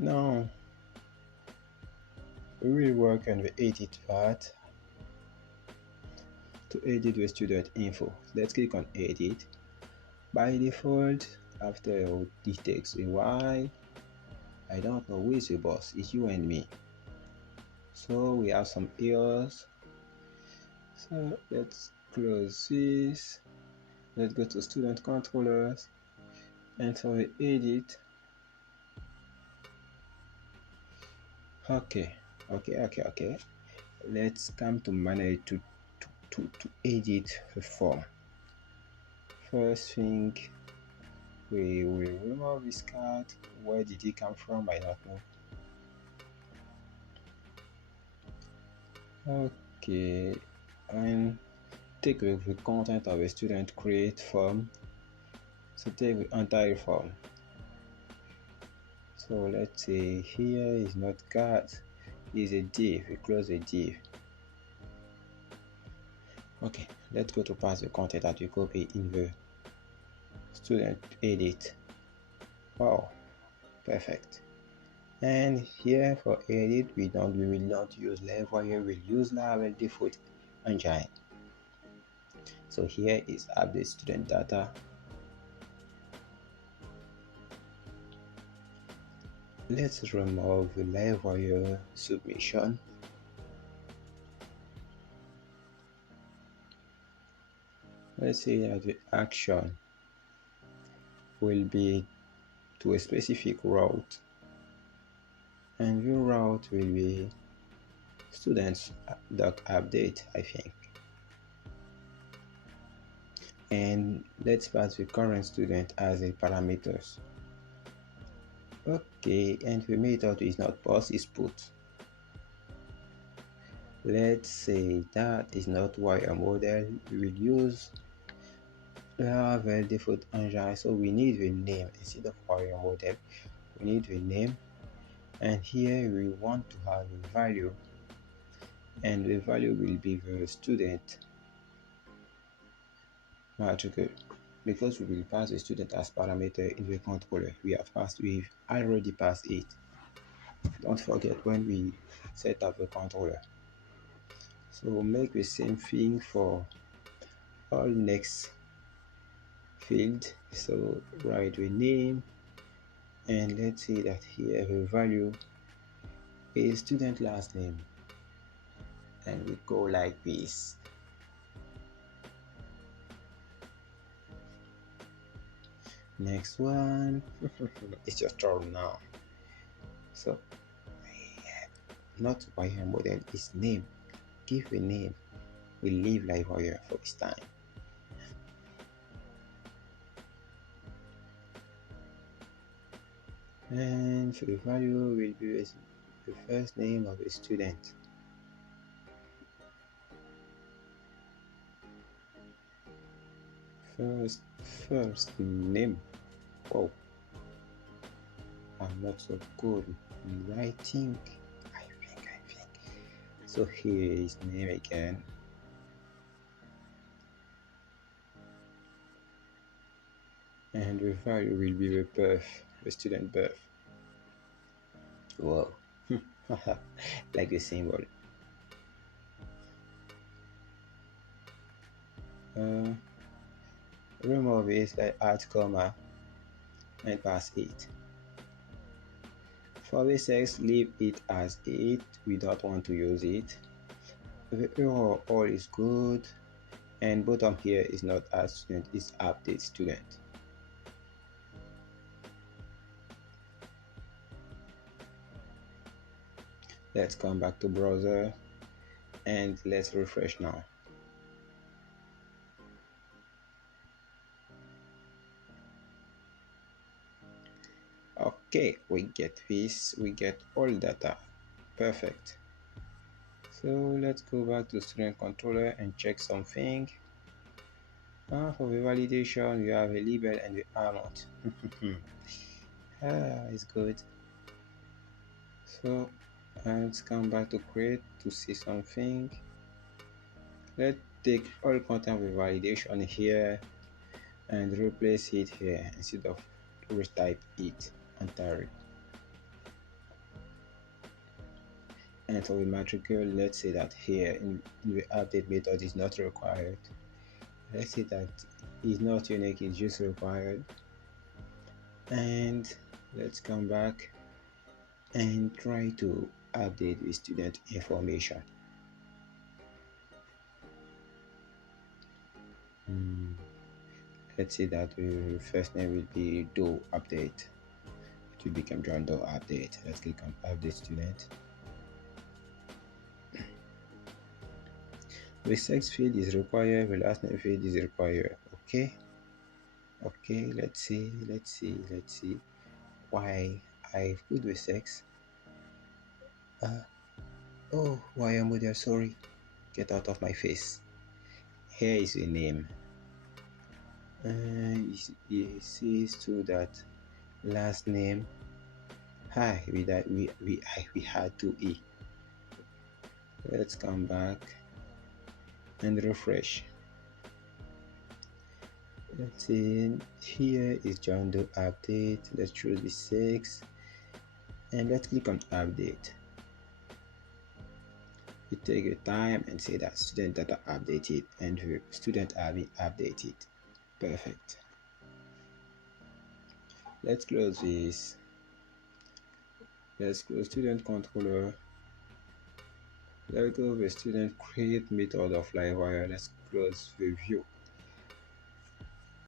Now we will work on the edit part to edit the student info. Let's click on edit. By default, after it takes a while, I don't know who is the boss, it's you and me. So we have some errors. So let's close this. Let's go to student controllers, and for the edit, okay. Let's come to manage to edit the form. First thing, we will remove this card. Where did it come from? I don't know. Okay, and take the content of a student create form. So take the entire form. So let's say here is not card, is a div. We close a div. Okay, let's go to pass the content that we copy in the student edit. Wow, perfect. And here for edit, we will not use Livewire, we'll use Laravel default engine. So here is update student data. Let's remove the Livewire submission. Let's say that the action will be to a specific route, and the route will be students.update, I think. And let's pass the current student as a parameters. Okay, and the method is not post, is put. Let's say that is not wire model. We will use Laravel default engine, so we need the name instead of wire model. We need the name, and here we want to have a value, and the value will be the student matrix. Because we will pass the student as parameter in the controller, we've already passed it. Don't forget when we set up the controller. So make the same thing for all next field. So write the name, and let's see that here the value is student last name, and we go like this. Next one. It's your turn now. So not wire model is name. Give a name. We leave Livewire for this time. And the value will be the first name of a student. First name. Wow, I'm not so good in writing. I think. So here is name again. And the value will be the birth, the student birth. Wow, like the symbol. Remove is like add comma and pass it. For the sex, leave it as it. We don't want to use it. The error all is good, and bottom here is not add student, it's update student. Let's come back to browser and let's refresh now. Okay, we get this, we get all data. Perfect. So let's go back to student controller and check something. For the validation, we have a label and the amount. It's good. So let's come back to create to see something. Let's take all content with validation here and replace it here instead of retype it entirely. And for the matricule, let's say that here in the update method is not required. Let's say that is not unique, it's just required. And let's come back and try to update the student information. Let's say that the first name will be do update. It will become John Doe update. Let's click on update student. The sex field is required, the last name field is required. Okay, let's see why I put the sex. Oh, why am I there? Sorry, get out of my face. Here is the name. It says to that last name. Hi, we had to E. Let's come back and refresh. Let's see, here is John Doe update. Let's choose the 6 and let's click on update. You take your time and say that student data updated and the student are being updated. Perfect. Let's close this. Let's close student controller. Let's go with student create method of Livewire. Let's close the view.